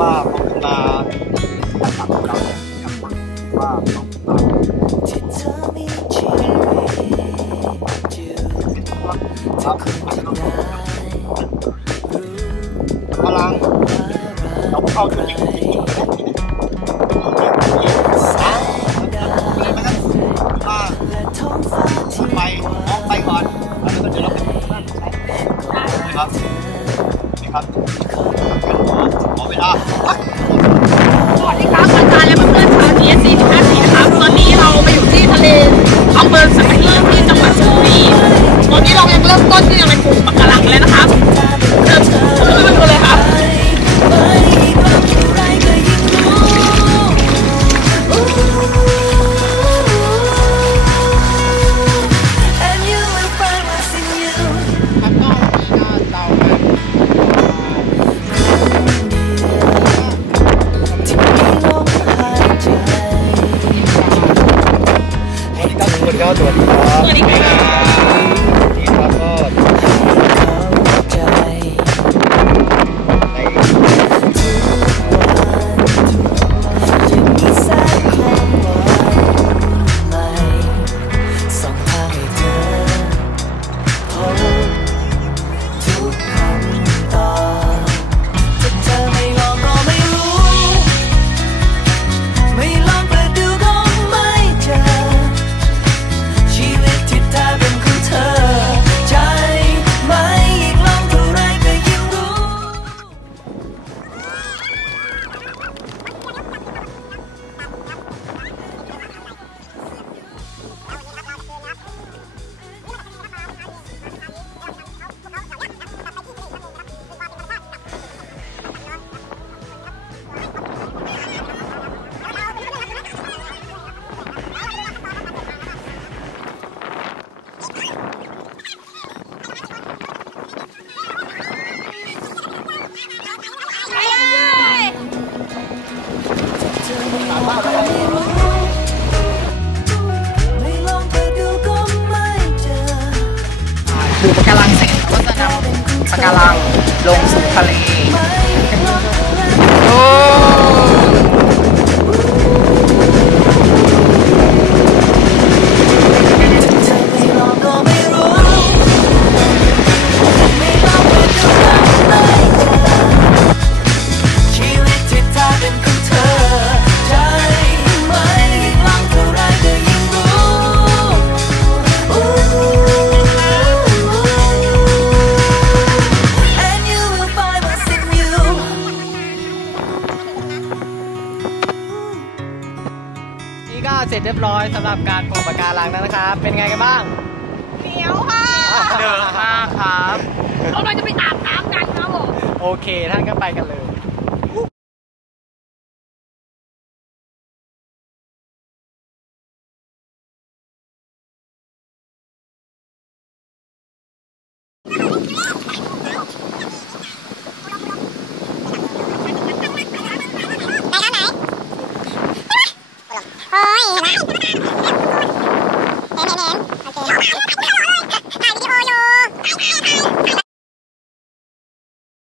ว่าพอขึ้นมาการตัดของเราเนี่ยอยากฟังว่าต้องมาที่เธอมีชีวิตอยู่ครับพลังเราเข้าจุดนี้สามเลยไหมครับว่าและท้องฟ้าที่ไปมองไปก่อนแล้วก็เดี๋ยวเราไปนั่นครับนี่ครับ วันนี้ตั้งคุณก็ตรวจสอบ สวัสดีครับ ปลูปะการังเสร็จก็จะนำปะการังลงสู่ทะเล ร็จเรียบร้อยสำหรับการปลูกปะการังแล้วนะครับ เป็นไงกันบ้างเหนียวค่ะเดือดมากครับเราจะไปอาบน้ำกันครับผมโอเคท่านก็ไปกันเลย